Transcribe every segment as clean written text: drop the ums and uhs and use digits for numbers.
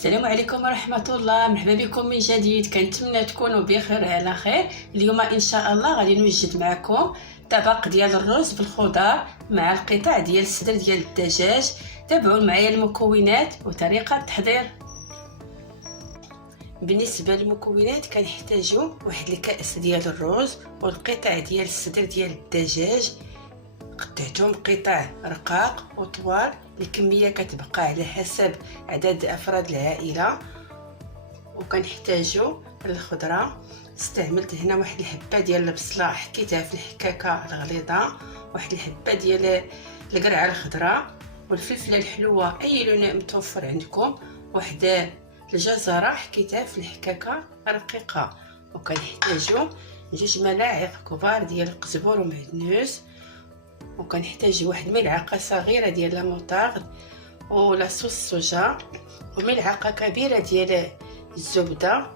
السلام عليكم ورحمة الله. مرحبا بكم من جديد. كنتمنى تكونوا بخير على خير. اليوم ان شاء الله غادي نوجد معكم طبق ديال الرز بالخضار مع القطع ديال الصدر ديال الدجاج. تابعوا معايا المكونات وطريقة التحضير. بالنسبه للمكونات كنحتاجوا واحد الكأس ديال الرز والقطع ديال الصدر ديال الدجاج، قطعتهم قطع رقاق وطوال. الكميه كتبقى على حسب عدد افراد العائله. وكنحتاجوا الخضره، استعملت هنا واحد الحبه ديال البصله حكيتها في الحكاكه الغليظه، واحد الحبه ديال القرعه الخضراء والفلفله الحلوه اي لون متوفر عندكم، واحد الجزره حكيتها في الحكاكه رقيقه. وكنحتاجوا 2 ملاعق كبار ديال القزبر ومعدنوس، وكنحتاج واحد ملعقه صغيره ديال لاموطارد ولا صوص صوجا وملعقه كبيره ديال الزبده.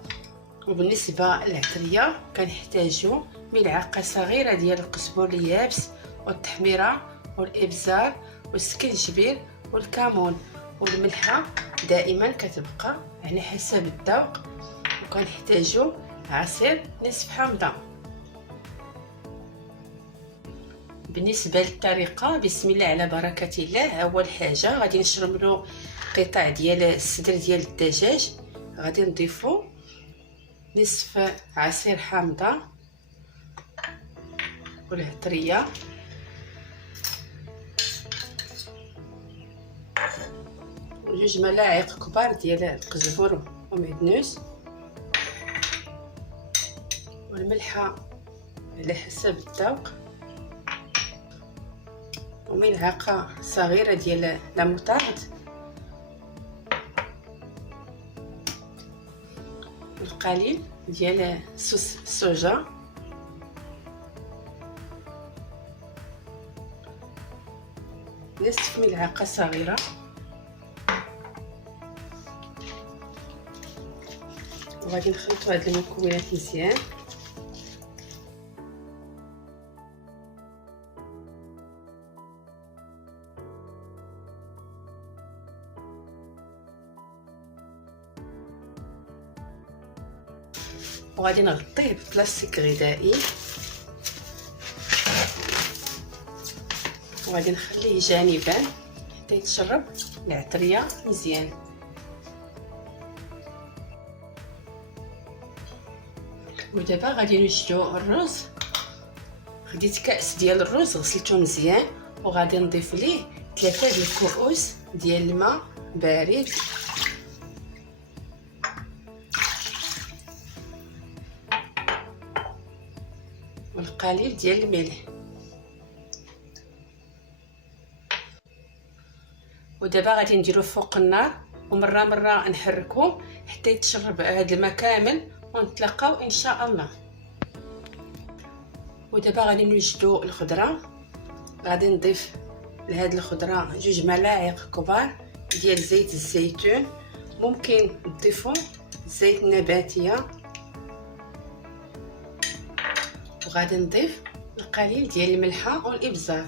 وبالنسبه للعطريه كنحتاجوا ملعقه صغيره ديال القزبر اليابس والتحميره والابزار والسكنجبير والكمون. والملحه دائما كتبقى على حسب الذوق. وكنحتاجوا عصير نصف حامضه. بالنسبه للطريقه، بسم الله على بركه الله. اول حاجه غادي نشرملو قطع ديال الصدر ديال الدجاج، غادي نضيفو نصف عصير حامضه والعطريه و2 ملاعق كبار ديال القزبر ومعدنوس والملحه على حسب الذوق وملعقه صغيره ديال لاموطارد والقليل ديال صوص الصوجا نصف ملعقه صغيره. وغادي نخلطوا هاد المكونات مزيان. وغادي نغطيه ببلاستيك غذائي وغادي نخليه جانبا حتى يتشرب العطريه مزيان. ودابا غادي نوجدوا الرز. خديت كأس ديال الرز غسلته مزيان وغادي نضيف ليه 3 ديال الكؤوس ديال الماء بارد والقليل ديال الملح. ودابا غادي نديرو فوق النار ومره مره نحركو حتى يتشرب هذا الماء كامل ونتلاقاو ان شاء الله. ودابا غادي نوجدو الخضره. غادي نضيف لهاد الخضره 2 ملاعق كبار ديال زيت الزيتون، ممكن تضيفوا زيت نباتيه. وغادي نضيف القليل ديال الملحه والابزار.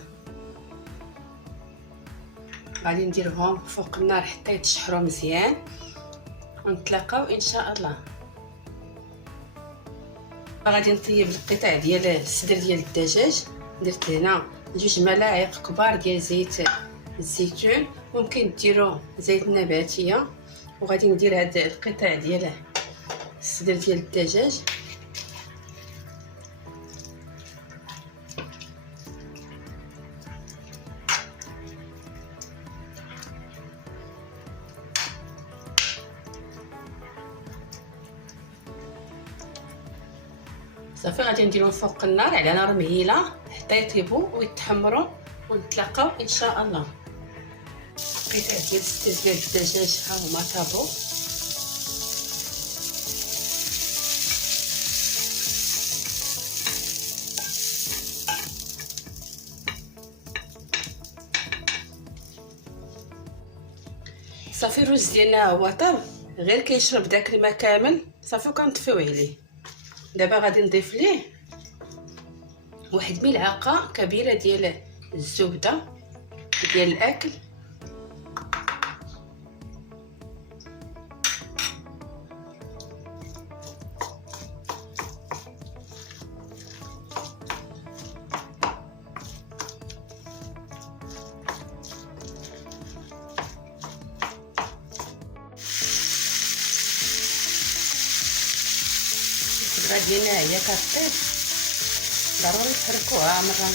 غادي نديرهم فوق النار حتى يتشحروا مزيان ونتلاقاو ان شاء الله. غادي نطيب القطع ديال الصدر ديال الدجاج. درت هنا 2 ملاعق كبار ديال زيت الزيتون، ممكن ديروا زيت نباتيه. وغادي ندير هاد القطع ديال الصدر ديال الدجاج صافي. غادي نديرهم فوق النار على نار مهيله حتى يطيبوا ويتحمروا ونتلاقاو ان شاء الله. قطع ديال الصدر ديال الدجاج ها هما طابوا. صافي الرز ديالنا هو طاب، غير كيشرب داك الماء كامل صافي وكنطفيو عليه. دابا غادي نضيف ليه واحد ملعقه كبيره ديال الزبده ديال الاكل الخضره ديالنا هي كطيب ضروري تحركوها مره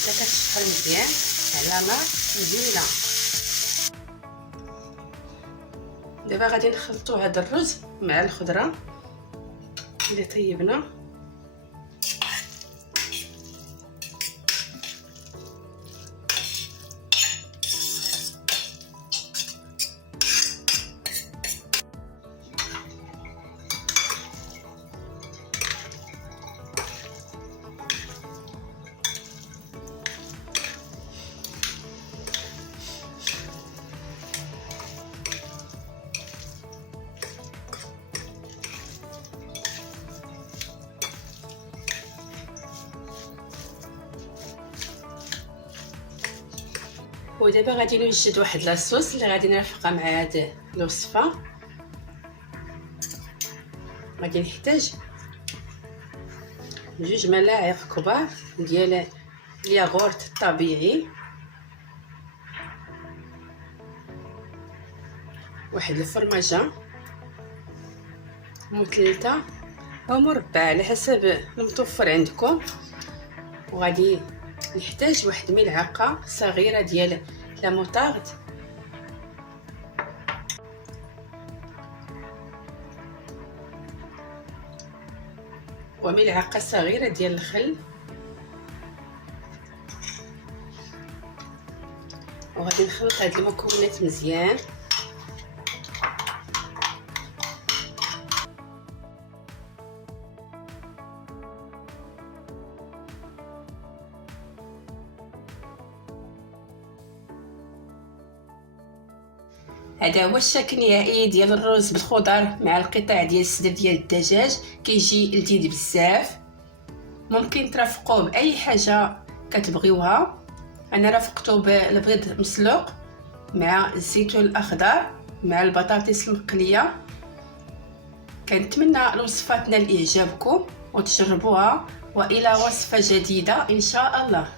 حتى كتشحر مزيان على نار مزيانه. دابا غادي نخلطوا هذا الرز مع الخضره اللي طيبنا. ودابا غادي نوجد واحد لاصوص اللي غادي نرافقها مع هاد الوصفه. غادي نحتاج 2 ملاعق كبار ديال الياغورت الطبيعي، واحد الفرماجه مثلثه او مربعه على حسب المتوفر عندكم، وغادي نحتاج واحد ملعقه صغيره ديال لا موطارد، وملعقه صغيره ديال الخل، وغادي نخلط هاد المكونات مزيان. هذا هو الشكل النهائي ديال الرز بالخضر مع القطع ديال الصدر ديال الدجاج، كيجي لذيذ بزاف. ممكن ترافقوه باي حاجه كتبغيوها. انا رافقته بالبيض مسلوق مع الزيتون الاخضر مع البطاطس المقليه. كنتمنى الوصفات تنال اعجابكم وتجربوها، والى وصفه جديده ان شاء الله.